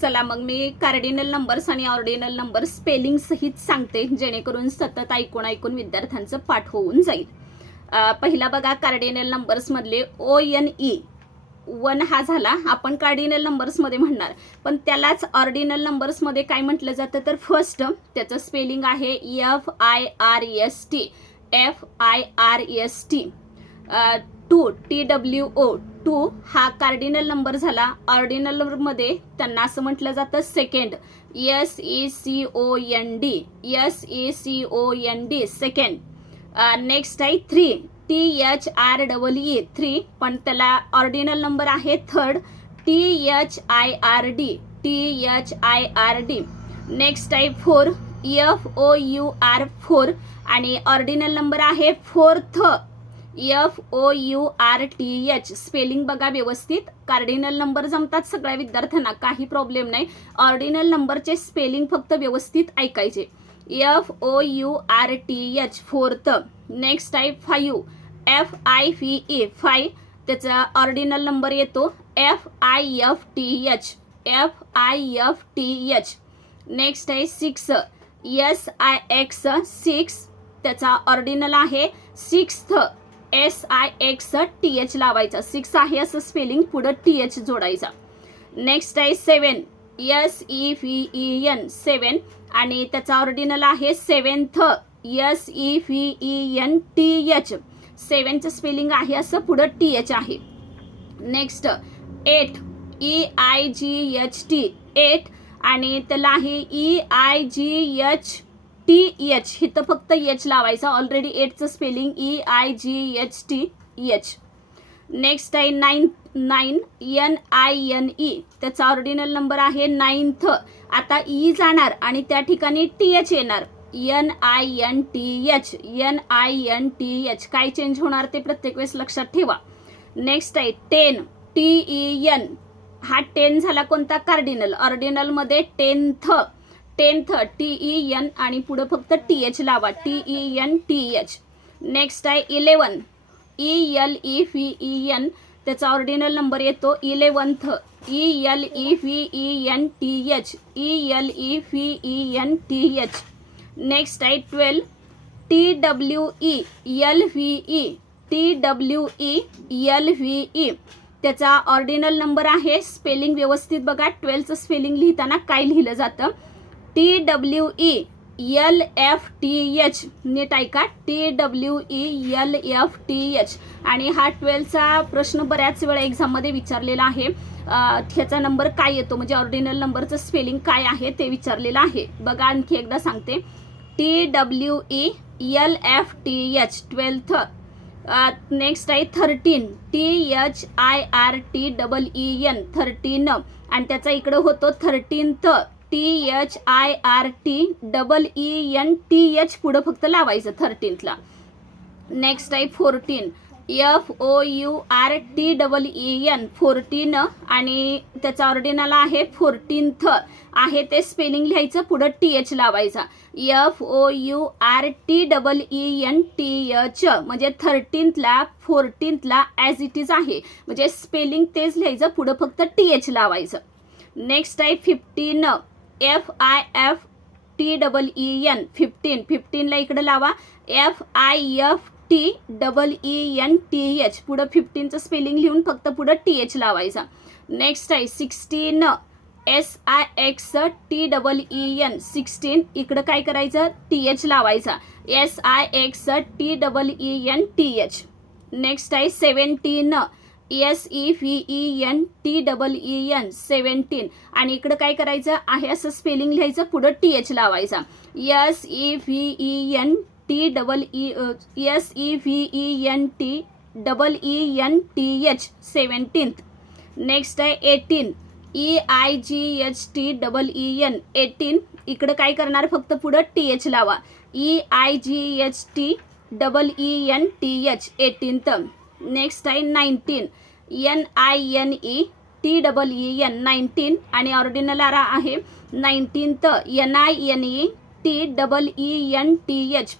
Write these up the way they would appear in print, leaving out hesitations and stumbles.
चला मग मी cardinal numbers आणि ऑर्डिनल नंबर्स स्पेलिंग सहित सांगते, जेणेकरून सतत ऐकून विद्यार्थ्यांचं पाठ होऊन जाईल. पहिला बघा, कार्डिनल नंबर्स मधले ONE 1 हा झाला. आपण कार्डिनल नंबर्स मध्ये म्हणणार, पण त्यालाच ऑर्डिनल नंबर्स मध्ये काय म्हटलं जातं तर फर्स्ट त्याचं स्पेलिंग आहे FIRST. 2 TWO 2 हा कार्डिनल नंबर झाला. ऑर्डिनल नंबर मध्ये त्यांना असं म्हटलं जातं सेकंड, SECOND सेकंड. नेक्स्ट आहे 3 THREE 3, पण त्याला ऑर्डिनल नंबर आहे थर्ड, THIRD. नेक्स्ट आहे 4 FOUR 4, आणि ऑर्डिनल नंबर आहे फोर्थ, FOURTH. स्पेलिंग बघा व्यवस्थित. कार्डिनल नंबर जमतात सगळ्या विद्यार्थ्यांना, काही प्रॉब्लेम नाही. ऑर्डिनल नंबरचे स्पेलिंग फक्त व्यवस्थित ऐकायचे. FOURTH fourth. नेक्स्ट आहे 5 FIVE 5, त्याचा ऑर्डिनल नंबर येतो FIFTH. नेक्स्ट आहे 6 SIX 6, त्याचा ऑर्डिनल आहे सिक्स्थ, SIXTH लावायचा. 6 आहे असं स्पेलिंग, पुढं TH जोडायचा. नेक्स्ट आहे 7 SEVEN 7, आणि त्याचा ऑर्डिनल आहे सेवेंथ, SEVENTH. 7चं स्पेलिंग आहे असं, पुढं TH आहे. नेक्स्ट 8 EIGHT 8, आणि त्याला आहे EIGHTH. इथं फक्त H लावायचा. ऑलरेडी 8चं स्पेलिंग EIGHTH. नेक्स्ट आहे 9 NINE, त्याचा ऑर्डिनल नंबर आहे 9th. आता E जाणार आणि त्या ठिकाणी TH येणार, NINTH. काय चेंज होणार ते प्रत्येक वेळेस लक्षात ठेवा. नेक्स्ट आहे 10 TEN, हा 10 झाला कोणता कार्डिनल. ऑर्डिनल मध्ये 10th TEN, आणि पुढे फक्त TH लावा, TENTH. नेक्स्ट आहे 11 ELEVEN, त्याचा ऑर्डिनल नंबर येतो 11th, ELEVENTH. नेक्स्ट आहे 12 TWELVE, त्याचा ऑर्डिनल नंबर आहे. स्पेलिंग व्यवस्थित बघा. 12चं स्पेलिंग लिहिताना काय लिहिलं जातं, TWELFTH. नीट ऐका, TWELFTH. आणि हा 12चा प्रश्न बऱ्याच वेळा एक्झाममध्ये विचारलेला आहे. ह्याचा नंबर काय येतो, म्हणजे ऑर्डिनल नंबरचं स्पेलिंग काय आहे ते विचारलेलं आहे. बघा आणखी एकदा सांगते, TWELFTH 12th. नेक्स्ट आहे 13 THIRTEEN 13, आणि त्याचा इकडं होतो 13th, THIRTEENTH. पुढं फक्त लावायचं 13thला. नेक्स्ट आहे 14 FOURTEEN 14, आणि त्याचा ऑर्डिनल आहे 14th आहे ते स्पेलिंग लिहायचं, पुढं TH लावायचा, FOURTEENTH. म्हणजे 13thला 14thला ॲज इट इज आहे, म्हणजे स्पेलिंग तेच लिहायचं, पुढं फक्त TH लावायचं. नेक्स्ट आहे 15 FIFTEEN 15ला इकडे लावा, FIFTEENTH. पुढं 15चं स्पेलिंग लिहून फक्त पुढं TH लावायचा. नेक्स्ट आहे 16 SIXTEEN 16, इकडं काय करायचं, TH लावायचा, SIXTEENTH. नेक्स्ट आहे 17 SEVENTEEN 17, आणि इकडं काय करायचं आहे असं स्पेलिंग लिहायचं, पुढं TH लावायचा, SEVENTEENTH. 17th. नेक्स्ट आहे 18 EIGHTEEN 18, इकडं काय करणार फक्त पुढं TH लावा, EIGHTEENTH 18th. नेक्स्ट आहे 19 NINETEEN 19, आणि ऑर्डिनल आहे 19th, NINETEENTH.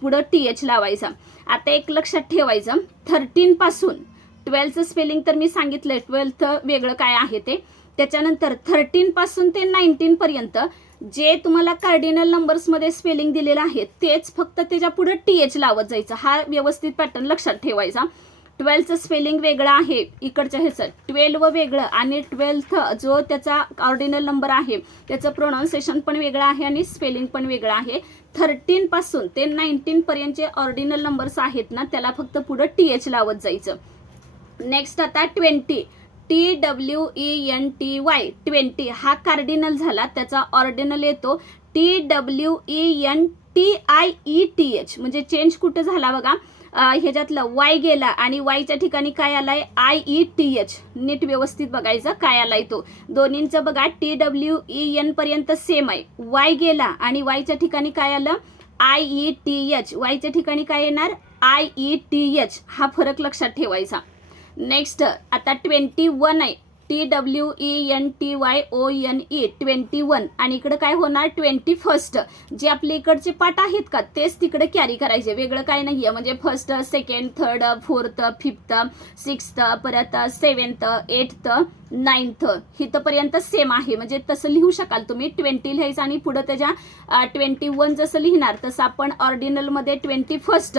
पुढं TH लावायचा. आता एक लक्षात ठेवायचं, 13 पासून 12चं स्पेलिंग तर मी सांगितलंय, 12th वेगळं काय आहे ते. त्याच्यानंतर 13 पासून ते 19 पर्यंत जे तुम्हाला कार्डिनल नंबर्समध्ये स्पेलिंग दिलेलं आहे तेच फक्त त्याच्या पुढे TH लावत जायचं. हा व्यवस्थित पॅटर्न लक्षात ठेवायचा. 12चं स्पेलिंग वेगळं आहे इकडच्या ह्याचं, 12 वेगळं आणि 12th जो त्याचा ऑर्डिनल नंबर आहे त्याचं प्रोनाऊन्सिएशन पण वेगळं आहे आणि स्पेलिंग पण वेगळं आहे. 13 पासून ते 19 पर्यंतचे ऑर्डिनल नंबर्स आहेत ना त्याला फक्त पुढे TH लावत जायचं. नेक्स्ट आता 20, TWENTY, 20 हा कार्डिनल झाला, त्याचा ऑर्डिनल येतो TWENTIETH. म्हणजे चेंज कुठं झाला बघा, ह्याच्यातलं Y गेला आणि Yच्या ठिकाणी काय आलाय IETH. नीट व्यवस्थित बघायचं काय आलाय तो. दोन्हींचं बघा TWEN पर्यंत सेम आहे, Y गेला आणि Yच्या ठिकाणी काय आलं IETH, Yच्या ठिकाणी काय येणार IETH. हा फरक लक्षात ठेवायचा. नेक्स्ट आता 21 आहे, TWENTYONE, 21 आणि इकडे काय होणार 21st. जे आपले इकडचे पाठ आहेत का तेच तिकडे कॅरी करायचे, वेगळं काय नाहीये. म्हणजे 1st, 2nd, 3rd, 4th, 5th, 6th, परत 7th, 8th, 9th इथपर्यंत सेम आहे. म्हणजे तसं लिहू शकाल तुम्ही. 20 लिहायचं आणि पुढे त्याच्या 21 जसं लिहिणार तसं आपण ऑर्डिनलमध्ये 21st,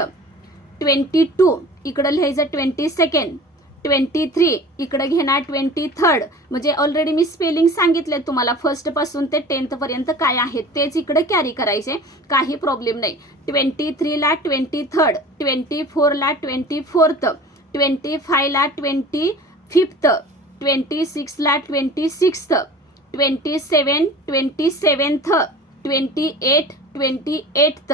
22 इकडे लिहायचं 22nd, 23 इकडे घेणार 23rd. म्हणजे ऑलरेडी मी स्पेलिंग सांगितले तुम्हाला, 1st पासून ते 10th पर्यंत काय आहेत तेच इकडे कॅरी करायचे, काही प्रॉब्लेम नाही. 23 ला 23rd, 24 ला 24th, 25 ला 25th, 26 ला 26th, 27 27th, 28 28th,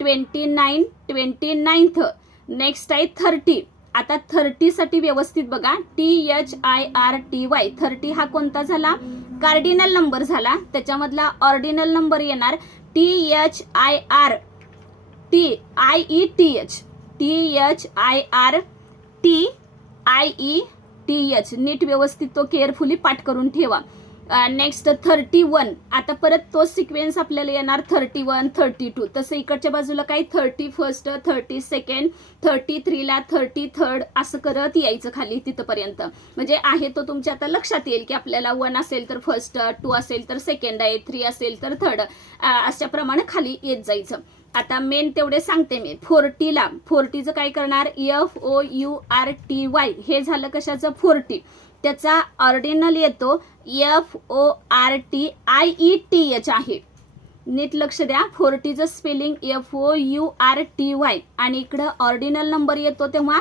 29 29th. Next आहे 30. आता 30 साठी व्यवस्थित बघा, THIRTY, 30 हा कोणता झाला कार्डिनल नंबर झाला. त्याच्यामधला ऑर्डिनल नंबर येणार THIRTIETH, THIRTIETH. नीट व्यवस्थित तो केअरफुली पाठ करून ठेवा. नेक्स्ट 31. आता परत तो सिक्वेन्स आपल्याला येणार 31, 32. तसं इकडच्या बाजूला काय 31st, 32nd, 33 ला 33rd असं करत यायचं खाली तिथपर्यंत. म्हणजे आहे तो तुमच्या आता लक्षात येईल की आपल्याला 1 असेल तर 1st, 2 असेल तर 2nd आहे, 3 असेल तर 3rd, अशाप्रमाणे खाली येत जायचं. आता मेन तेवढे सांगते मी. 40ला 40चं काय करणार FOURTY. हे झालं कशाचं 40. त्याचा ऑर्डिनल येतो FORTIETH आहे. नीट लक्ष द्या, 40चं स्पेलिंग FOURTY आणि इकडं ऑर्डिनल नंबर येतो तेव्हा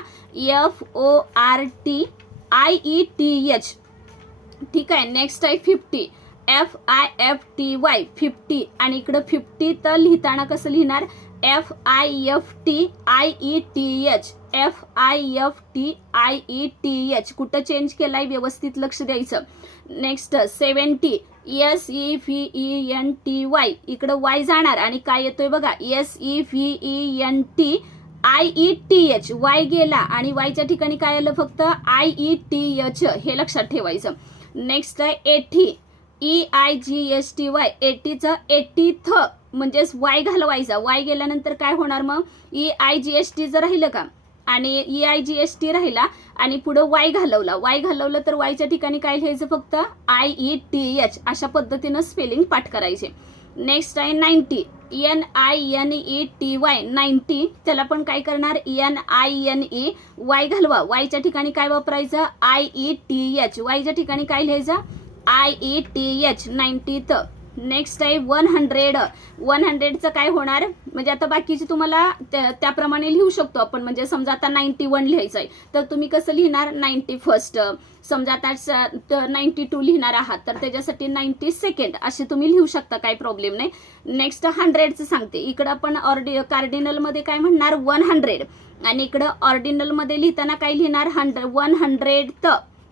FORTIETH. ठीक आहे. नेक्स्ट आहे 50, FIFTY, 50 आणि इकडं 50 तर लिहिताना कसं लिहिणार FIFTIETH. कुठं चेंज केलाय व्यवस्थित लक्ष द्यायचं. Next 70, SEVENTY. इकडं Y जाणार आणि काय येतोय बघा SEVENTIETH. Y गेला आणि Yच्या ठिकाणी काय आलं फक्त IETH. हे लक्षात ठेवायचं. नेक्स्ट आहे 80, EIGSTY. 80चं 80th म्हणजेच Y घालवायचा. Y गेल्यानंतर काय होणार मग EIGST जर राहिलं का आणि EIGST राहिला आणि पुढे Y घालवलं तर Yच्या ठिकाणी काय लिहायचं फक्त IETH. अशा पद्धतीनं स्पेलिंग पाठ करायचे. नेक्स्ट आहे 90, NINETY. 90 त्याला पण काय करणार NINE. Y घालवा, Yच्या ठिकाणी काय वापरायचं IETH. Yच्या ठिकाणी काय लिहायचं IETH. 90th. नेक्स्ट आहे 100. 100चं काय होणार म्हणजे आता बाकीचे तुम्हाला त्याप्रमाणे लिहू शकतो आपण. म्हणजे समजा आता 91 लिहायचं आहे तर तुम्ही कसं लिहिणार 91st. समजा आता 92 लिहिणार आहात तर त्याच्यासाठी 92nd असे तुम्ही लिहू शकता, काही प्रॉब्लेम नाही. नेक्स्ट 100चं सांगते. इकडं आपण कार्डिनलमध्ये काय म्हणणार 100 आणि इकडं ऑर्डिनलमध्ये लिहिताना काय लिहिणार 100th.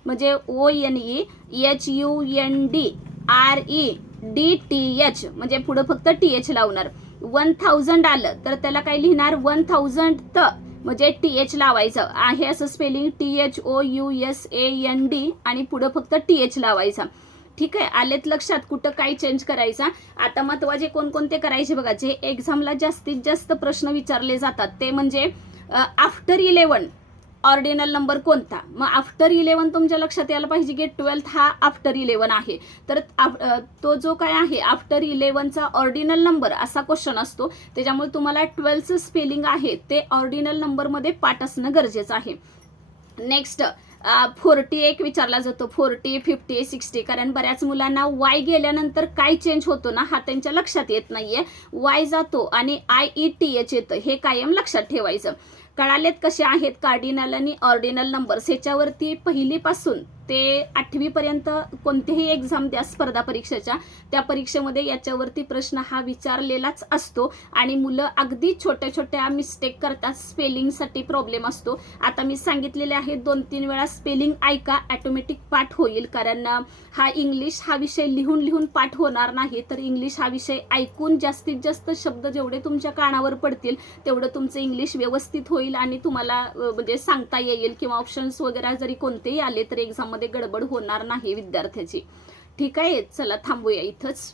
म्हणजे ONEHUNDREDTH. म्हणजे पुढे फक्त TH लावणार. 1000 आलं तर त्याला काय लिहिणार 1000th. म्हणजे TH लावायचं आहे असं स्पेलिंग THOUSAND आणि पुढे फक्त TH लावायचा. ठीक आहे. आलेत लक्षात कुठं काय चेंज करायचा. आता महत्वाचे कोणकोणते करायचे बघा, जे एक्झामला जास्तीत जास्त प्रश्न विचारले जातात ते म्हणजे आफ्टर 11 ऑर्डिनल नंबर कोणता? मग आफ्टर 11 तुमच्या लक्षात यायला पाहिजे की 12th हा आफ्टर 11 आहे. तर तो जो काय आहे आफ्टर 11चा ऑर्डिनल नंबर असा क्वेश्चन असतो. त्याच्यामुळे तुम्हाला 12चं स्पेलिंग आहे ते ऑर्डिनल नंबरमध्ये पाठ असणं गरजेचं आहे. नेक्स्ट 41 विचारला जातो. 40, 50, 60. कारण बऱ्याच मुलांना वाय गेल्यानंतर काय चेंज होतो ना हा त्यांच्या लक्षात येत नाहीये. वाय जातो आणि IETH येतं, हे कायम लक्षात ठेवायचं. कळालेत कसे आहेत कार्डिनल आणि ऑर्डिनल नंबर्स? ह्याच्यावरती पहिलीपासून ते 8वी पर्यंत कोणतेही एक्झाम द्या स्पर्धा परीक्षेच्या, त्या परीक्षेमध्ये याच्यावरती प्रश्न हा विचारलेलाच असतो आणि मुलं अगदी छोट्या छोट्या मिस्टेक करतात. स्पेलिंगसाठी प्रॉब्लेम असतो. आता मी सांगितलेले आहे 2-3 वेळा स्पेलिंग ऐका, ऑटोमॅटिक पाठ होईल. कारण हा इंग्लिश हा विषय लिहून लिहून पाठ होणार नाही, तर इंग्लिश हा विषय ऐकून जास्तीत जास्त शब्द जेवढे तुमच्या कानावर पडतील तेवढं तुमचं इंग्लिश व्यवस्थित होईल आणि तुम्हाला म्हणजे सांगता येईल किंवा ऑप्शन्स वगैरे जरी कोणतेही आले तर एक्झाम मध्ये गडबड होणार नाही विद्यार्थ्याची. ठीक आहे, चला थांबूया इथंच.